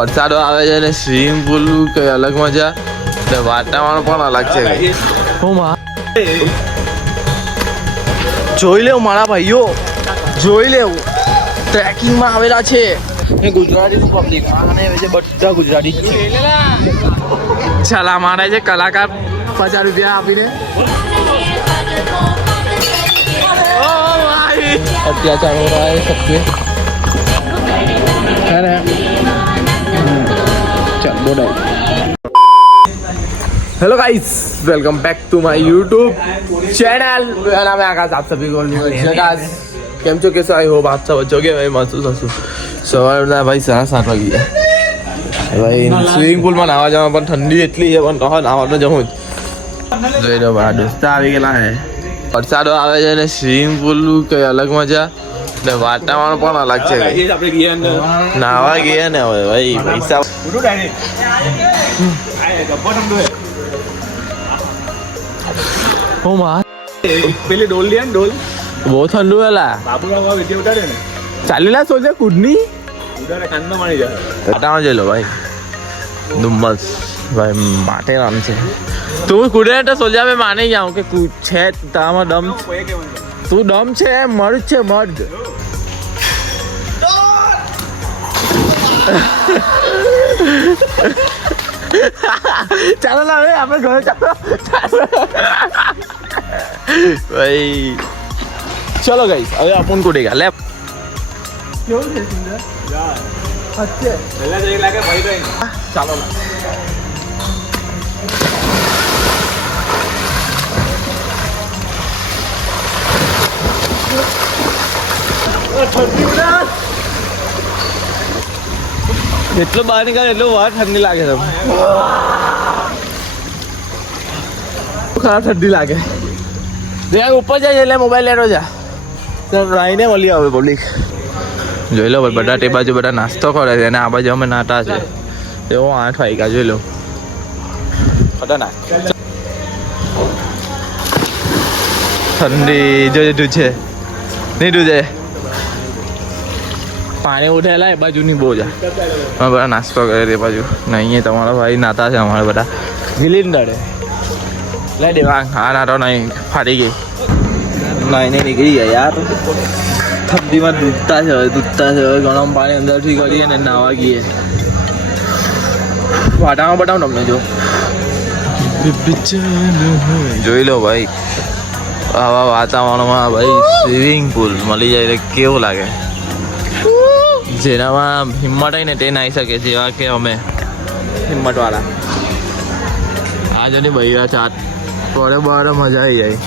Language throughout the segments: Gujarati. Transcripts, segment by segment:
વરસાદ આવે છે ને સ્વિમિંગ પુલ કઈ અલગ મજા ને વાતાવરણ પણ અલગ છે. જોઈ લેવું મારા ભાઈઓ, જોઈ લેવું ટ્રેકિંગમાં આવેલા છે એ ગુજરાતીનું પબ્લિક આને બધા ગુજરાતી છલા મારે છે કલાકાર 50 રૂપિયા આપીને અત્યાચાર हो रहा है सबके है ना. चल बोलो. Hello guys, welcome back to my YouTube channel. मेरा नाम है आकाश, आप सभी को आकाश કેમ છો, કેસો आई होप आप सब अच्छे मैं महसूस हूँ. સવારના ભાઈ 7:30 વાગી ગયા ભાઈ. સ્વિમિંગ પુલમાં નાવા જવા પણ ઠંડી એટલી છે પણ કહો નાવા તો જવું જ. જોઈ લો મારા દોસ્તા આવી ગયેલા હે. વરસાદો આવે છે ને સ્વિમિંગ પુલ કઈ અલગ મજા ને વાતાવરણ પણ અલગ છે. નાવા ગયા ને હવે ભાઈ પૈસા પેલી ડોલ લે ને ડોલ બહુ ઠંડુ હેલા બાબુરાવ વિડિયો ઉતારે ને ચાલીલા સોચે કુડની ઉડારે કાનમાં મારી જાય. વાતાવરણ જોઈ લો ભાઈ. ડુમ્મસ ભાઈ માથે નામ છે. તું કુડે તો સોજા મેં માની જાઉં કે છે તામાં દમ. તું દમ છે મર્દ છે મર્દ. ચાલો ના હવે આપણે ઘરે ચાલો ભાઈ. ચલો ગાઈસ હવે આપણ કુડેગા લે. કેવું છે સુંદર યાર अच्छे પહેલા તો એક લાગે ભાઈ ભાઈ ચાલો એટલો બહાર નીકળે એટલો વાર ઠંડી લાગે છે. ખરાબ ઠંડી લાગે. ઉપર જાય એટલે મોબાઈલ લેતો જા તો રાઈને મળી આવે પબ્લિક. જોઈ લો ભાઈ બધા તે બાજુ બધા નાસ્તો કરે છે અને આ બાજુ અમે નાટા છે. એવો 8 વાગ્યા જોઈ લો ખતરનાક ઠંડી જોઈ તું છે નહીં તું છે પાણી ઉઠેલા એ બાજુ નહીં બહુ જા અમે બધા નાસ્તો કરે તે બાજુ ને અહીંયા તમારા ભાઈ નાતા છે અમારે બધા વિલિંદરે લે દેવાંગ. હા નાતો નહીં ફાટી ગઈ નાઈને નીકળી ગયા યાર. ઠંડીમાં દૂધતા છે હવે ગરમ પાણી અંદરથી કરીએ ને નાવા ગઈએ. વાટામાં બતાવું તમને જો જોઈ લો ભાઈ. આવા વાતાવરણમાં ભાઈ સ્વિમિંગ પુલ મળી જાય એટલે કેવું લાગે. જેનામાં હિંમત હોય ને તે નાહી શકે જેવા કે અમે હિંમતવાળા. આ જો ને ભાઈ આ ચાટ પડે બહાર મજા આવી જાય.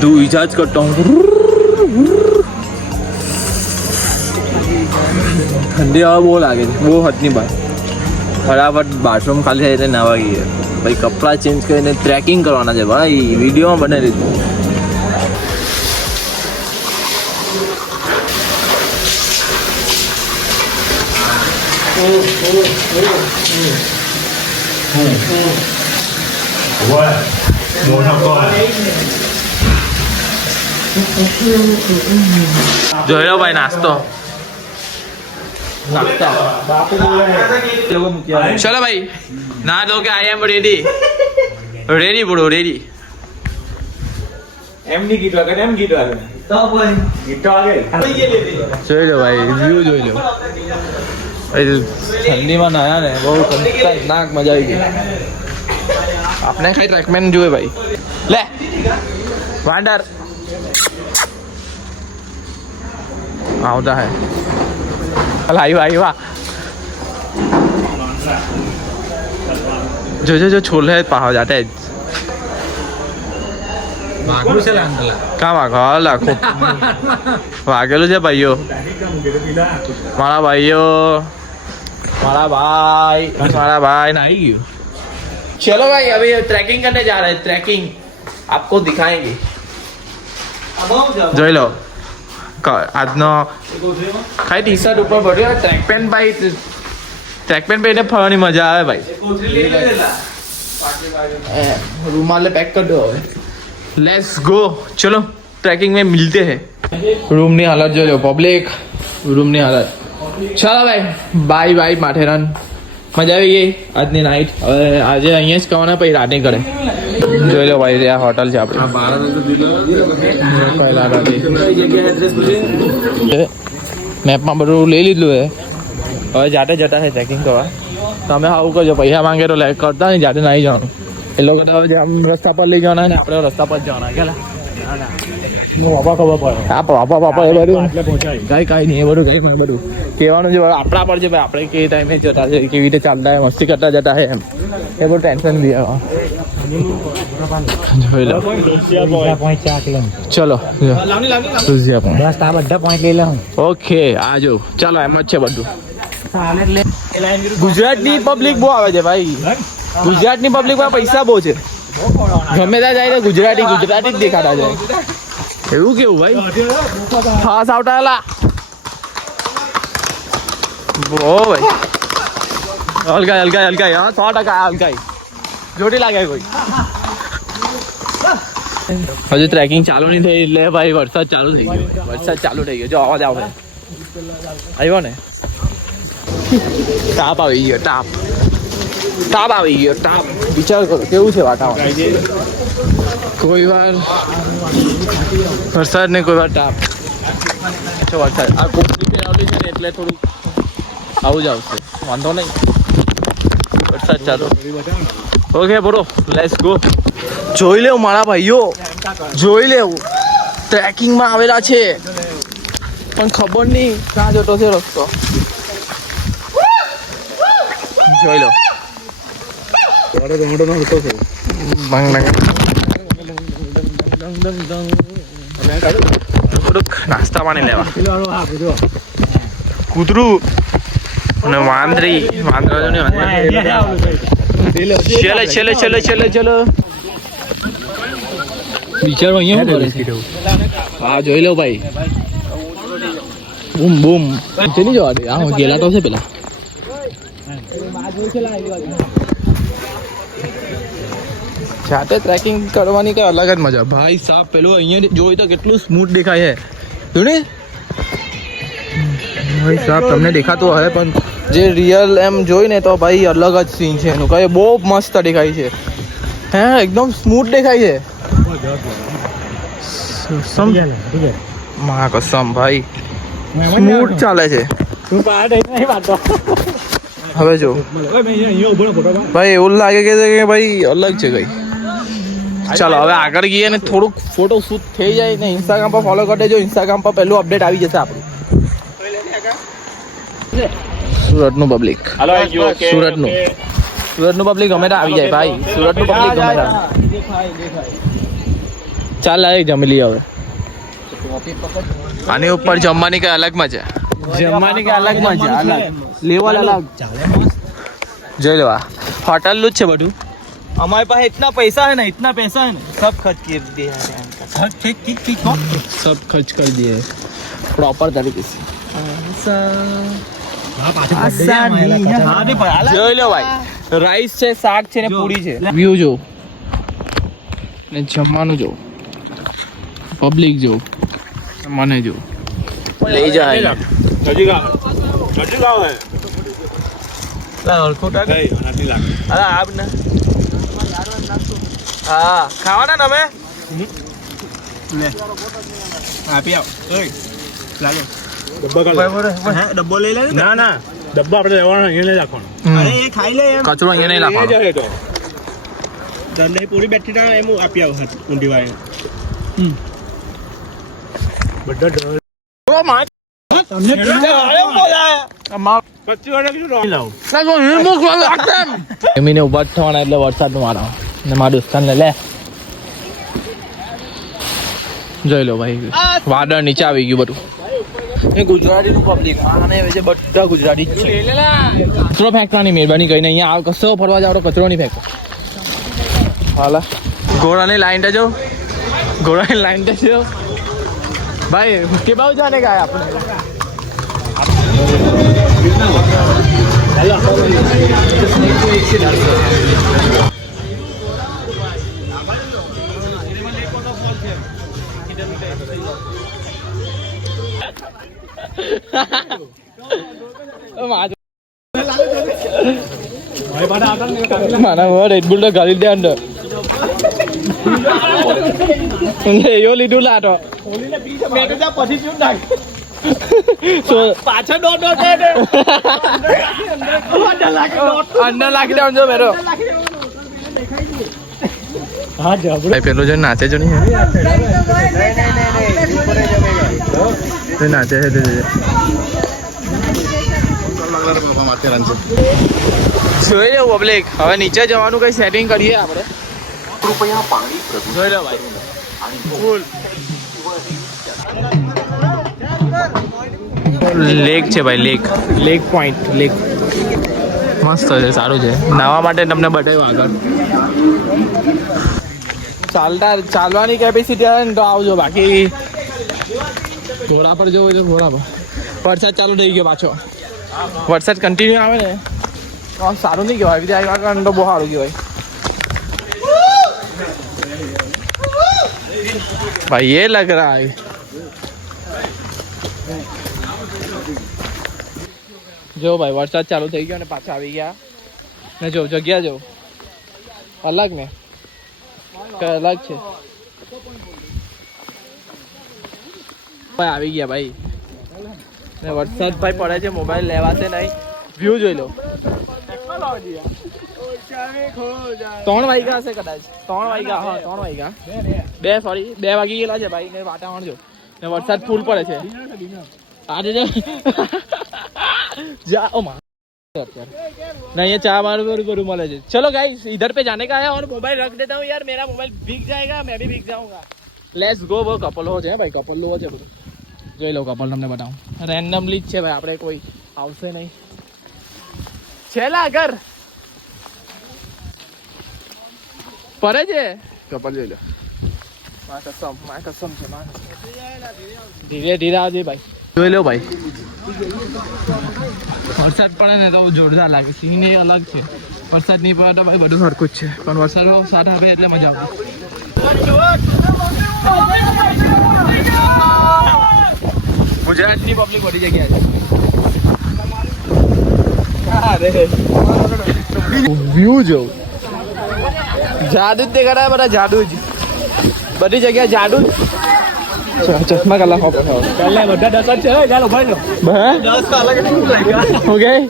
તું રિચાર્જ કરતો હું ઠંડી હવા બહુ લાગે છે બહુ હદની બહાર. ફટાફટ બાથરૂમ ખાલી થાય એટલે નાવા ગઈએ ભાઈ. કપડાં ચેન્જ કરીને ટ્રેકિંગ કરવાના છે ભાઈ. વિડીયોમાં બને લીધું. જોઈ લો ભાઈ નાસ્તો. चलो भाई ना दो के आई एम रेडी रेडी बोलो रेडी. એમ ની ગીત વાગે એમ ગીત વાગે તો ભાઈ ગીત વાગે જોઈ લો ભાઈ વ્યૂ જોઈ લો ભાઈ. ઠંડીમાં નાયા ને બહુ ખતરનાક મજા આવી ગઈ. આપણે કઈ ટ્રેકમેન જોઈએ ભાઈ. લે વાંડર આવતા હે આવ્યા જો જો જો છોલે પાવ જાતે જ કાં વાઘ લાખો વાગેલું છે ભાઈઓ. મારા ભાઈઓ મારા ભાઈ ના આવી ગયું. चलो भाई अभी ट्रैकिंग करने जा रहे हैं. ट्रैकिंग आपको दिखाएंगे. જોઈ લો આજનો ખાલી ટી શર્ટ ઉપર ભર્યો ટ્રેક પેન્ટ ભાઈ. ટ્રેક પેન્ટ પહેરીને ફરવાની મજા આવે ભાઈ. રૂમાલ पैक कर दो. लेट्स गो चलो ट्रैकिंग में मिलते हैं. रूम ની હાલત જોઈ લો પબ્લિક. रूम ની હાલत ચાલો ભાઈ બાય બાય માથેરાન. મજા આવી ગઈ આજની નાઈટ. હવે આજે અહીંયા જ કરવાના પછી રાતે કરે. જોઈ લો ભાઈ આ હોટલ છે આપણી. મેપમાં બધું લઈ લીધું છે. હવે જાતે જતા છે ટ્રેકિંગ કરવા. તમે આવું કરજો, પૈસા માંગે તો લાઈક કરતા નહીં, જાતે નહીં જવાનું. એ લોકો તો હવે આમ રસ્તા પર લઈ જવાના ને આપણે રસ્તા પર જ જવાના. કેલા બાપા એ બધું કાંઈ નહીં, એ બધું કંઈ બધું કહેવાનું છે આપણા પર છે ભાઈ. આપણે કે ટાઈમે જતા છે, કેવી રીતે ચાલતા હોય, મસ્તી કરતા જતા છે એમ, એ બધું ટેન્શન નહીં આવે. જોઈ લો ચલો બધા પોઈન્ટ લઈ લઉં. ઓકે આ જો ચાલો એમ જ છે બધું. ગુજરાતની પબ્લિક બહુ આવે છે ભાઈ. ગુજરાતની પબ્લિકમાં પૈસા બહુ છે. ગમે ત્યાં જાય તો ગુજરાતી જ દેખાતા જાય. એવું કેવું ભાઈ? ફાસ આવતા એલા બહુ ભાઈ. હલકાઈ હા 100% હલકાઈ જોટી લાગે કોઈ. હજુ ટ્રેકિંગ ચાલુ નહીં થઈ એટલે ભાઈ વરસાદ ચાલુ થઈ ગયો. જો અવાજ આવે આવ્યો ને. તાપ આવી ગયો. તાપ વિચાર કરો કેવું છે વાતાવરણ. કોઈ વાર વરસાદ ને કોઈ વાર તાપ. વરસાદ આ કોપરી પેરાવલી છે ને એટલે થોડુંક આવું જ આવશે, વાંધો નહીં. વરસાદ ચાલો. Okay bro let's go. જોઈ લેવું મારા ભાઈઓ, જોઈ લેવું ટ્રેકિંગમાં આવેલા છે પણ ખબર નહીં ક્યાં જતો છે રસ્તો. જોઈ લો નાસ્તા પાણી લેવા કૂતરું અને વાંદરા ચલો બિચારો અહીંયા હા જોઈ લો ભાઈ. બૂમ ચલી જવા દે. હા ગેલા તો છે પેલા. જાતે ટ્રેકિંગ કરવાની કઈ અલગ જ મજા ભાઈ સાહેબ. પેલું અહીંયા જોઈ તો કેટલું સ્મૂથ દેખાય છે. જોયું ને ભાઈ સાહેબ, તમને દેખાતું હશે પણ જે રિયલ એમ જોઈ ને તો ભાઈ અલગ જ સીન છે એનું. કઈ બહુ મસ્ત દેખાય છે. હે એકદમ સ્મૂથ દેખાય છે. મા કસમ ભાઈ સ્મૂથ ચાલે છે. હવે જો ભાઈ એવું લાગે કે ભાઈ અલગ છે કઈ. ચાલો હવે આગળ ગઈએ ને થોડુંક ફોટો શૂટ થઈ જાય ને ઇન્સ્ટાગ્રામ પર ફોલો કરી દેજો. ઇન્સ્ટાગ્રામ પર પહેલું અપડેટ આવી જશે આપણું. સુરતનું પબ્લિક સુરતનું પબ્લિક ગમે ત્યાં આવી જાય ભાઈ. સુરતનું પબ્લિક ગમે ત્યાં. ચાલ આવે જમી લઈએ હવે. આની ઉપર જમવાની કઈ અલગ મજા. લેવલ અલગ. જોઈ લો હોટલ નું જ છે બધું. हमारे पास इतना पैसा है ना सब खर्च कर दिया है. ठीक सब खर्च कर दिए प्रॉपर तरीके से. જોઈ લો ભાઈ રાઈસ છે, શાક છે ને પૂરી છે. વ્યૂ જો ને જમવાનું જો, પબ્લિક જો, મને જો લઈ જાય. હા ખાવાના તમે આપી આવ. ડબ્બો લઈ લે. ના ડબ્બો આપણે લેવાનો અહીંયા લઈ રાખવાનો. અરે એ ખાઈ લે એમ. કચરો અહીંયા નહીં રાખવાનો. દંડે પૂરી બેઠી ના એમ આપી આવ ઊંડી વાય. બધા એમીને ઉભા થવાના એટલે વરસાદ નું મારા ને મારા દોસ્તાર ને લે. જોઈ લો ભાઈ વાદળ નીચે આવી ગયું બધું. ગુજરાતી નું પબ્લિક આને વિશે બધા ગુજરાતી જ છે. કચરો ફેંકવાની મહેરબાની કરીને અહીંયા આવ. કશો ફરવા જાવ તો કચરો નહીં ફેંકો. હાલા ઘોડાની લાઈન જો, ઘોડાની લાઈન જો भाई. के बाबू जाने का है आपने. મારા રેડબુલ તો ગાડી દે અંદર એવો લીધું લાટો પાછળ દોડ અંદર લાગી દે જો મેરો પેલો જો નાચે જો નહીં નાચે છે જોઈ લો પબ્લિક હવે નીચે જવાનું કઈ સેટિંગ કરીએ આપણે જોઈ લો ભાઈ ફૂલ લેક છે ભાઈ લેક પોઈન્ટ લેક મસ્ત છે સારું છે નાવા માટે તમને બતાવ્યું આગળ ચાલવાની કેપેસિટી આવે ને તો આવજો બાકી ઘોડા પર જવું હોય તો ઘોડા પર વરસાદ ચાલુ થઈ ગયો પાછો વરસાદ કન્ટિન્યુ આવે ને તો સારું નહીં કહેવાય બીજા આગળ તો બહુ સારું કહેવાય ભાઈ એ લગ રહા હૈ જો ભાઈ વરસાદ ચાલુ થઈ ગયો ને પાછા આવી ગયા ને જો જગ્યા જો અલગ ને અલગ છે ભાઈ આવી ગયા ભાઈ ને વરસાદ ભાઈ પડે છે મોબાઈલ લેવાશે નહીં વ્યૂ જોઈ લો 3 વાગ્યા હશે કદાચ 3 વાગ્યા હા 3 વાગ્યા 2 વાગી ગયેલા છે ભાઈ ને વાતાવરણ જો ને વરસાદ ફૂલ પડે છે આજે જો जाओ माँ नहीं ये चाय मार मले चलो गाइस इधर पे जाने का है और मोबाइल रख देता हूँ यार मेरा मोबाइल भीग जाएगा मैं भी भीग जाऊंगा लेट्स गो वो कपल हो जाए भाई कपल हो जाए જોઈ લો કપલ તમને બતાવું રેન્ડમલી જ છે ભાઈ આપણે કોઈ આવશે નહીં છેલા ઘર પરે છે કપલ જોઈ લો માં કસમ છે માં ધીરે ધીરે આવજે ભાઈ જોઈ લો ભાઈ વરસાદ પડે ને તો જોરદાર લાગે સીન એ અલગ છે વરસાદ નહીં પડે તો ભાઈ બધું સરખું જ છે પણ વરસાદ સાથે આવે એટલે મજા આવે ગુજરાતની પબ્લિક બધી જગ્યાએ છે વ્યૂ જો જાદુ જ દેખાડા બધા જાદુ જ બધી જગ્યાએ જાદુ જ ચશ્મા કલા હો કલા બધા 10 છે ચાલો ભાઈ લો 10 અલગ હો ગઈ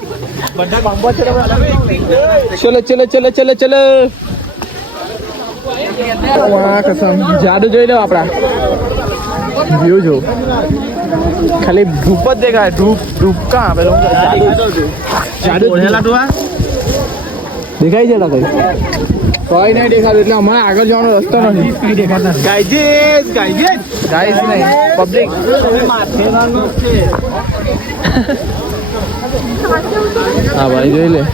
બધા કોમ્બો છે ચલો વાહ કસમ જાદુ જોઈ લો આપડા વ્યૂ જો ખાલી ધૂપ જ દેખાય ધૂપ કા પેલો જાદુ ઓળેલા તો દેખાય છે કઈ કોઈ નહીં દેખાતું એટલે અમારે આગળ જવાનો રસ્તો નથી કઈ દેખાતા ગાઈઝ નહીં પબ્લિક હા ભાઈ જોઈ લે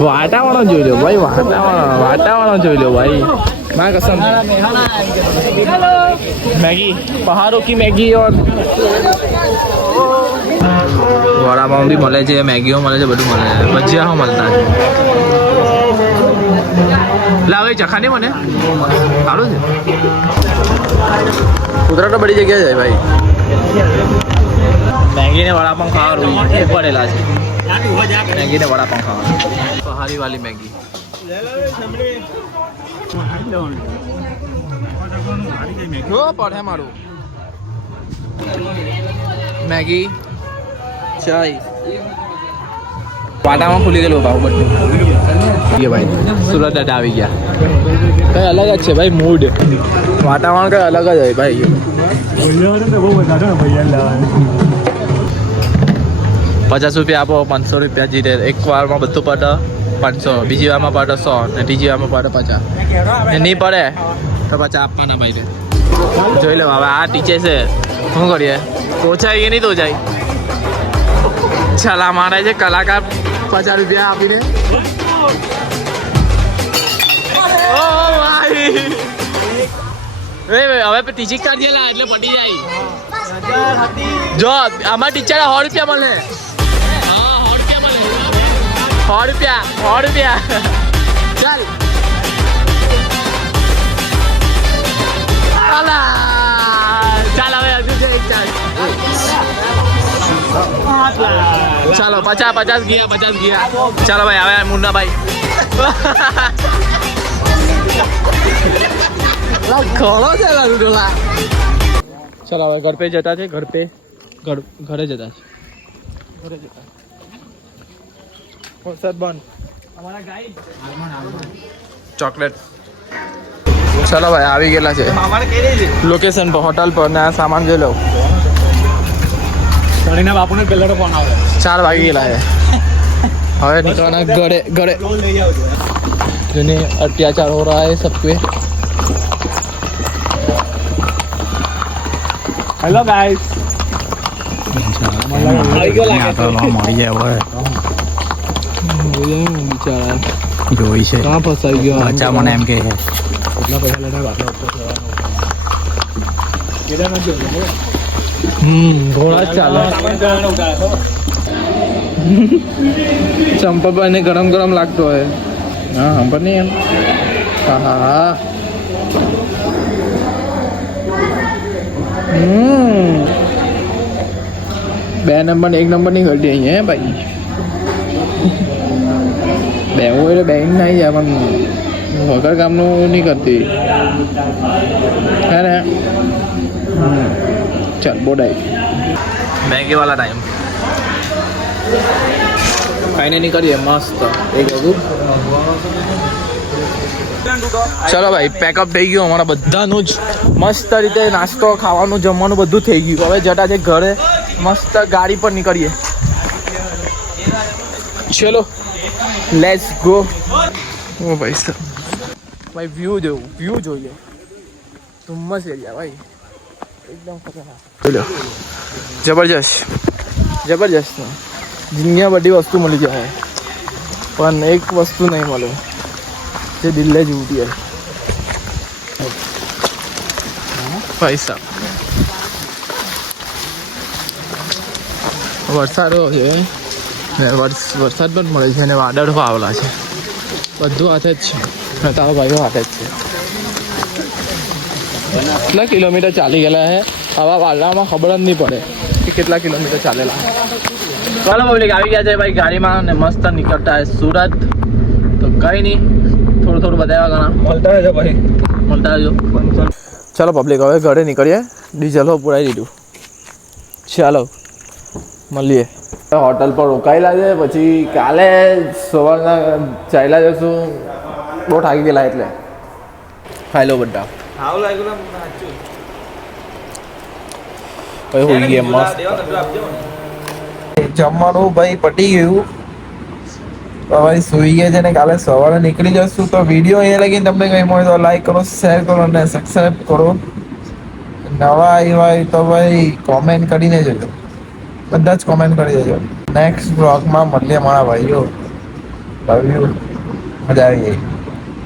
વાટાવાળો જોઈ લો ભાઈ વાટાવાળો જોઈ લો ભાઈ मैं कसम मैगी पहाड़ों की मैगी और वड़ापाव भी મળે છે મેગીઓ મળે છે બધું મળે છે ભજીયા મળતા છે લાવે ચખાને મને સારું છે કુતરા તો બધી જગ્યાએ જાય ભાઈ મેગી ને વડાપાવ ખાવાનું પડેલા છે મેગી ને વડાપાવ ખાવાનું પહાડી વાળી મેગી પડે મારું મેગી ચાય વાટામાં ખુલી ગયેલું ભાવ બધું ભાઈ સુરત દાદા આવી ગયા કઈ અલગ જ છે ભાઈ મૂડ વાતાવરણ કઈ અલગ જ હોય ભાઈ 50 રૂપિયા આપો 500 રૂપિયા જીતે એક વારમાં બધું પડે 500 બીજી વારમાં પડે 100 ને ત્રીજી વારમાં પડે 50 નહીં પડે તો 50 આપવાના ભાઈ જોઈ લો હવે આ ટીચર છે શું કરીએ ઓછાઈ નહીં તો જાય છલા મારે છે કલાકાર 50 રૂપિયા આપીને હવે ટીચિંગ કરી દેલા એટલે પટી જાય જો આમાં ટીચર 100 રૂપિયા મળે 100 રૂપિયા ચાલ ચાલ હવે હજુ છે એક ચાલ ચાલો 50 ગયા ચાલો ભાઈ હવે મુન્ના ભાઈ ખોલો છે લાલુ ડોલા ચાલો હવે ઘર પે જતા છે ઘરે જતા છે વરસાદ બંધ ચોકલેટ ચાલો ભાઈ આવી ગયેલા છે લોકેશન પર હોટલ પર ને આ સામાન જોઈ લો બાપુને પેલા તો ફોન આવે 4 વાગી ગયેલા છે હવે નીકળવાના ઘરે જેને અત્યાચાર हो रहा है सब पे હેલો ગાઈસ બિચારા જોઈ છે ક્યાં ફસાઈ ગયો બચ્ચા મને એમ કે કેટલા પૈસા લેના ઘોડા ચાલે ચંપાભાઈ ને ગરમ લાગતો હોય હા ખબર નહીં એમ હા 2 નંબર ને 1 નંબર ની ગાડી અહીંયા હે ભાઈ બેવું એટલે બેંગ નહીં જાય પણ વગર કામનું નહીં કરતી હે ને ચાલ બોડાઈ મેગી વાળા ટાઈમ ખાઈને નીકળીએ મસ્ત એક હતું ચલો ભાઈ પેકઅપ થઈ ગયું અમારા બધાનું જ મસ્ત રીતે નાસ્તો ખાવાનું જમવાનું બધું થઈ ગયું હવે જટા છે ઘરે મસ્ત ગાડી પર નીકળીએ ચલો લેટ્સ ગો ઓ ભાઈ વ્યૂ જોઈએ ધુમ્મસ એરિયા ભાઈ એકદમ ખતરનાક ચલો જબરજસ્ત દુનિયા બધી વસ્તુ મળી જાય પણ એક વસ્તુ નહીં મળે જે દિલ્હી જેવું છે પૈસા વરસાદ છે ને વરસાદ પણ મળે છે અને વાદળો આવેલા છે બધું હાથે જ છે તારો ભાઈઓ હાથે જ છે કેટલા કિલોમીટર ચાલી ગયેલા છે આવા વાદળામાં ખબર જ નહીં પડે કે કેટલા કિલોમીટર ચાલેલા ચાલો પબ્લિક આવી ગયા છે ભાઈ ગાડીમાં ને મસ્ત નીકળતા है સુરત તો કઈ નહીં થોડું બતાવ્યા ઘણા મળતા રહેજો ચાલો પબ્લિક હવે ઘરે નીકળીએ ડીઝલ પુરાઈ દીધું ચાલો મળીએ હોટલ પર રોકાયેલા છે પછી કાલે સવારના ચાલ્યા જશું બહુ થાકી ગયેલા એટલે ખાઈ લો બધા ભાઈ હોઈ ગયા મસ્ત જમવાનું ભાઈ પટી ગયું હવે સુઈ ગયા છે ને કાલે સવારે નીકળી જશું તો વિડીયો અહીંયા લગીને તમને કંઈ હોય તો લાઈક કરો શેર કરો અને સબસ્ક્રાઈબ કરો નવા આવ્યા હોય તો ભાઈ કોમેન્ટ કરીને જજો બધા જ કોમેન્ટ કરી દેજો નેક્સ્ટ બ્લોગમાં મળીએ મારા ભાઈઓ લવ યુ મજા આવી ગઈ